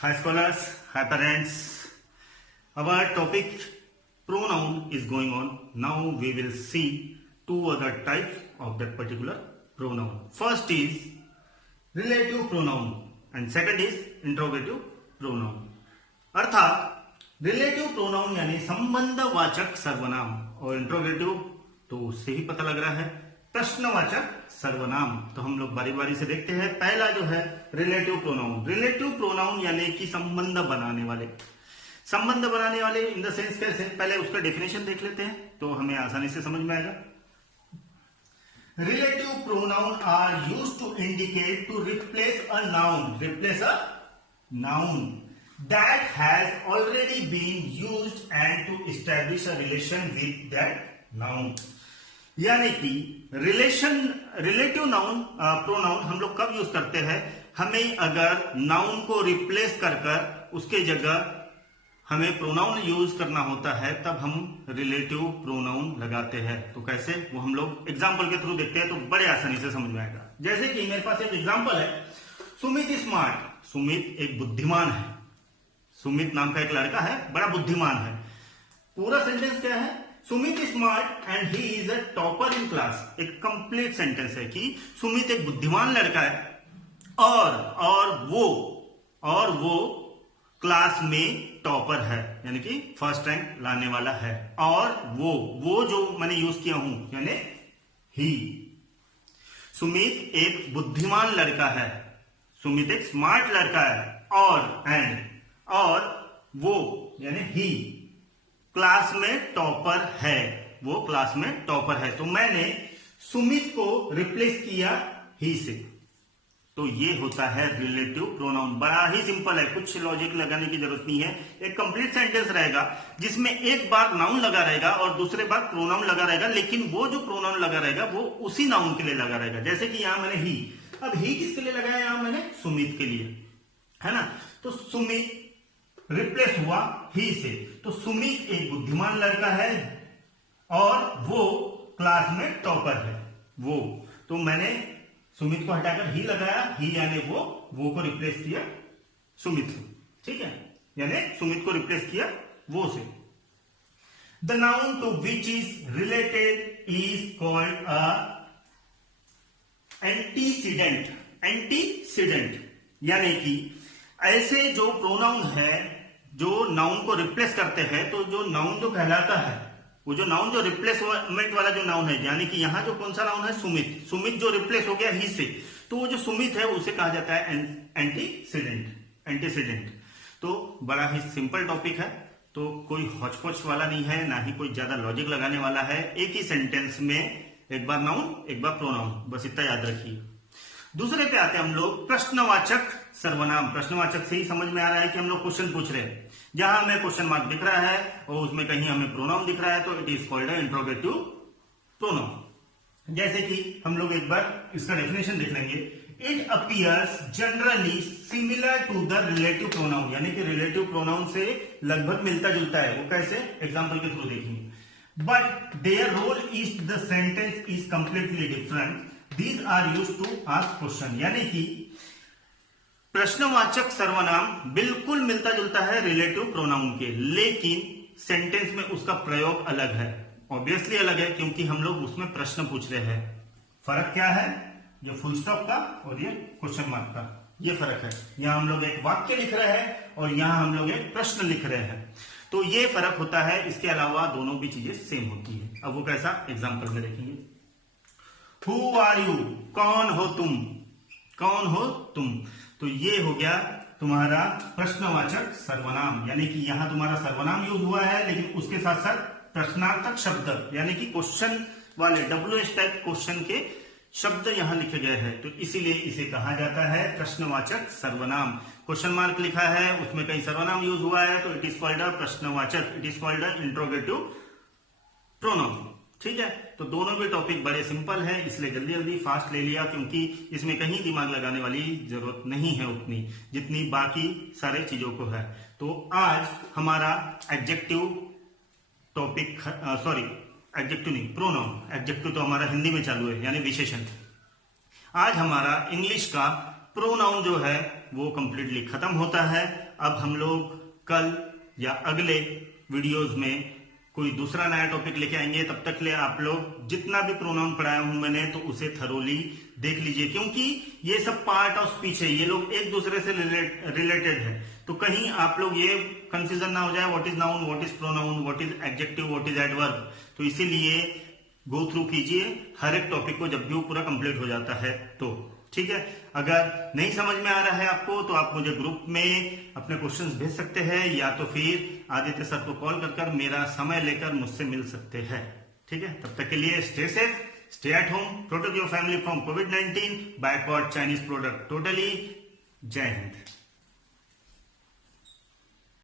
Hi scholars, hi parents. Our topic pronoun is going on. Now we will see two other types of that particular pronoun. First is relative pronoun and second is interrogative pronoun. अर्थात relative pronoun यानी संबंधवाचक सर्वनाम और interrogative तो उससे ही पता लग रहा है प्रश्नवाचक सर्वनाम। तो हम लोग बारी बारी से देखते हैं। पहला जो है रिलेटिव प्रोनाउन। रिलेटिव प्रोनाउन यानी कि संबंध बनाने वाले। संबंध बनाने वाले इन द सेंस कैसे, पहले उसका डेफिनेशन देख लेते हैं तो हमें आसानी से समझ में आएगा। Relative pronoun are used to indicate to replace a noun that has already been used and to establish a relation with that noun। यानी कि रिलेटिव प्रोनाउन हम लोग कब यूज करते हैं, हमें अगर नाउन को रिप्लेस कर उसके जगह हमें प्रोनाउन यूज करना होता है तब हम रिलेटिव प्रोनाउन लगाते हैं। तो कैसे, वो हम लोग एग्जांपल के थ्रू देखते हैं तो बड़े आसानी से समझ में आएगा। जैसे कि मेरे पास एक एग्जांपल है, सुमित स्मार्ट। सुमित एक बुद्धिमान है। सुमित नाम का एक लड़का है, बड़ा बुद्धिमान है। पूरा सेंटेंस क्या है, Sumit smart and he is a topper in class. एक कंप्लीट सेंटेंस है कि सुमित एक बुद्धिमान लड़का है और वो क्लास में टॉपर है, यानी कि फर्स्ट रैंक लाने वाला है। और वो जो मैंने यूज किया हूं यानी ही। सुमित एक बुद्धिमान लड़का है, सुमित एक स्मार्ट लड़का है और वो यानी ही क्लास में टॉपर है, वो क्लास में टॉपर है। तो मैंने सुमित को रिप्लेस किया ही से। तो ये होता है रिलेटिव प्रोनाउन। बड़ा ही सिंपल है, कुछ लॉजिक लगाने की जरूरत नहीं है। एक कंप्लीट सेंटेंस रहेगा जिसमें एक बार नाउन लगा रहेगा और दूसरे बार प्रोनाउन लगा रहेगा, लेकिन वो जो प्रोनाउन लगा रहेगा वो उसी नाउन के लिए लगा रहेगा। जैसे कि यहां मैंने ही, अब ही किसके लिए लगाया, यहां मैंने सुमित के लिए, है ना। तो सुमित रिप्लेस हुआ ही से। तो सुमित एक बुद्धिमान लड़का है और वो क्लास में टॉपर है। वो तो मैंने सुमित को हटाकर ही लगाया, ही यानी वो को रिप्लेस किया सुमित से, ठीक है, यानी सुमित को रिप्लेस किया वो से। The noun to which is related is called a antecedent. Antecedent यानी कि ऐसे जो प्रोनाउन है जो नाउन को रिप्लेस करते हैं, तो जो नाउन जो कहलाता है, वो जो नाउन जो रिप्लेसमेंट वाला जो नाउन है, यानी कि यहां जो कौन सा नाउन है, सुमित। सुमित जो रिप्लेस हो गया ही से, तो वो जो सुमित है उसे कहा जाता है एंटीसीडेंट। तो बड़ा ही सिंपल टॉपिक है, तो कोई हौच-पौच वाला नहीं है, ना ही कोई ज्यादा लॉजिक लगाने वाला है। एक ही सेंटेंस में एक बार नाउन एक बार प्रोनाउन, बस इतना याद रखिए। दूसरे पे आते हैं हम लोग प्रश्नवाचक सर्वनाम। प्रश्नवाचक से ही समझ में आ रहा है कि हम लोग क्वेश्चन पूछ रहे हैं। जहां हमें क्वेश्चन मार्क दिख रहा है और उसमें कहीं हमें प्रोनाउन दिख रहा है तो it is called interrogative pronoun. जैसे कि हम लोग एक बार इसका डेफिनेशन देख लेंगे। It appears generally similar to the relative pronoun, यानी कि रिलेटिव प्रोनाउन से लगभग मिलता जुलता है। वो कैसे, एग्जाम्पल के थ्रू देखेंगे। But their role is the sentence is completely different. These are used to ask question। यानी कि प्रश्नवाचक सर्वनाम बिल्कुल मिलता जुलता है रिलेटिव प्रोनाउन के, लेकिन सेंटेंस में उसका प्रयोग अलग है। ऑब्वियसली अलग है क्योंकि हम लोग उसमें प्रश्न पूछ रहे हैं। फर्क क्या है, ये फुल स्टॉप का और ये क्वेश्चन मार्क का, ये फर्क है। यहां हम लोग एक वाक्य लिख रहे हैं और यहां हम लोग एक प्रश्न लिख रहे हैं, तो ये फर्क होता है। इसके अलावा दोनों भी चीजें सेम होती है। अब वो कैसा, एग्जाम्पल में देखेंगे। Who are you? कौन हो तुम, कौन हो तुम। तो ये हो गया तुम्हारा प्रश्नवाचक सर्वनाम, यानी कि यहां तुम्हारा सर्वनाम यूज हुआ है, लेकिन उसके साथ साथ प्रश्नार्थक शब्द यानी कि क्वेश्चन वाले WH टाइप क्वेश्चन के शब्द यहां लिखे गए हैं, तो इसीलिए इसे कहा जाता है प्रश्नवाचक सर्वनाम। क्वेश्चन मार्क लिखा है, उसमें कहीं सर्वनाम यूज हुआ है, तो इट इज कॉल्ड अ प्रश्नवाचक, it is called a interrogative pronoun. ठीक है, तो दोनों भी टॉपिक बड़े सिंपल है, इसलिए जल्दी जल्दी फास्ट ले लिया, क्योंकि इसमें कहीं दिमाग लगाने वाली जरूरत नहीं है उतनी जितनी बाकी सारे चीजों को है। तो आज हमारा एडजेक्टिव टॉपिक, सॉरी एडजेक्टिव नहीं, प्रोनाउन। एडजेक्टिव तो हमारा हिंदी में चालू है, यानी विशेषण। आज हमारा इंग्लिश का प्रोनाउन जो है वो कंप्लीटली खत्म होता है अब हम लोग कल या अगले वीडियोस में कोई दूसरा नया टॉपिक लेके आएंगे। तब तक ले आप लोग जितना भी प्रोनाउन पढ़ाया हूं मैंने तो उसे थरोली देख लीजिए, क्योंकि ये सब पार्ट ऑफ स्पीच है, ये लोग एक दूसरे से रिलेटेड है। तो कहीं आप लोग ये कंफ्यूजन ना हो जाए what is noun, what is pronoun, what is adjective, what is adverb. तो इसीलिए गो थ्रू कीजिए हर एक टॉपिक को जब भी वो पूरा कंप्लीट हो जाता है तो, ठीक है। अगर नहीं समझ में आ रहा है आपको तो आप मुझे ग्रुप में अपने क्वेश्चंस भेज सकते हैं, या तो फिर आदित्य सर को कॉल कर मेरा समय लेकर मुझसे मिल सकते हैं, ठीक है। तब तक के लिए stay safe, stay at home, protect your family from कोविड-19 बाय चाइनीज प्रोडक्ट टोटली। जय हिंद।